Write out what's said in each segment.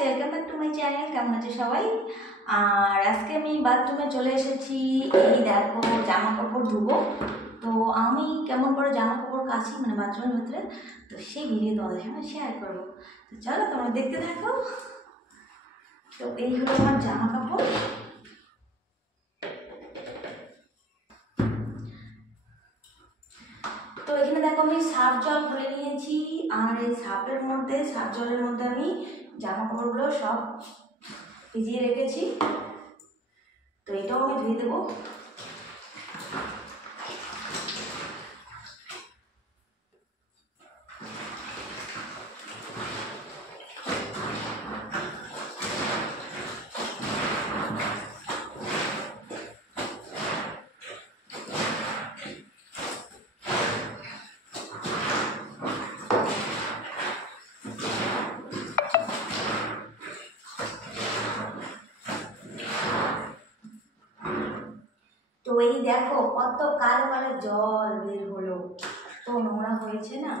Welcome back to my channel. কেমন আছে সবাই? আর আজকে আমি বাথরুমে চলে এসেছি। এই দেখো জামা কাপড় ধুবো। তো আমি কেমন করে জামা কাপড় কাচি মানে বাথরুমের ভিতরে, তো সেই ভিডিও তোমাদের সঙ্গে শেয়ার করবো। তো চলো তোমরা দেখতে থাকো। তো এই হলো আমার জামা কাপড়। তো এখানে দেখো আমি সার্ফ জল ভরে নিয়েছি, আর এই সার্ফ জলের মধ্যে আমি জামা কাপড়গুলো সব ভিজিয়ে রেখেছি। তো এটাও আমি ধুয়ে দেবো। তো এই দেখো কত কালো কালো জল বের হলো, তো নোংরা হয়েছে না।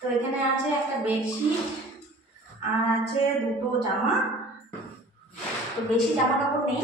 তো এখানে আছে একটা বেডশিট আর আছে দুটো জামা। তো বেশি জামা কাপড় নেই।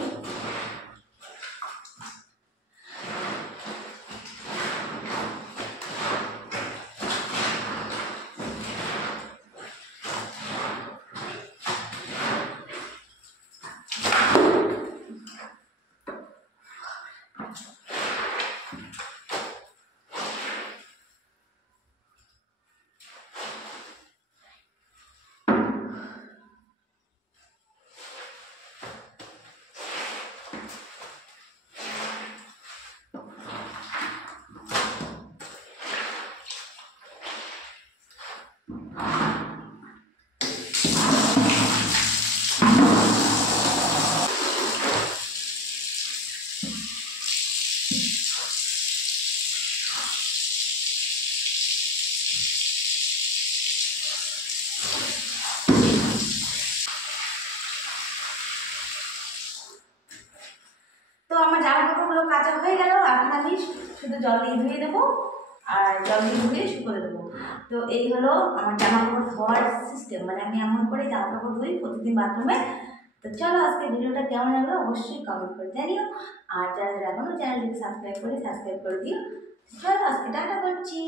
তো আমার জামা কাপড়গুলো কাচা হয়ে গেল। এখন আমি শুধু জল দিয়ে ধুয়ে দেবো আর জল দিয়ে ধুয়ে শুকোতে দেবো। তো এই হলো আমার জামা কাপড় ধোয়ার সিস্টেম, মানে আমি এমন করে জামা কাপড় ধুই প্রতিদিন বাথরুমে। তো চলো আজকে ভিডিওটা কেমন লাগলো অবশ্যই কমেন্ট করে জানিও। আর যারা এখনো চ্যানেলটিকে সাবস্ক্রাইব করে দিও। চলো আজকে টাটা করছি।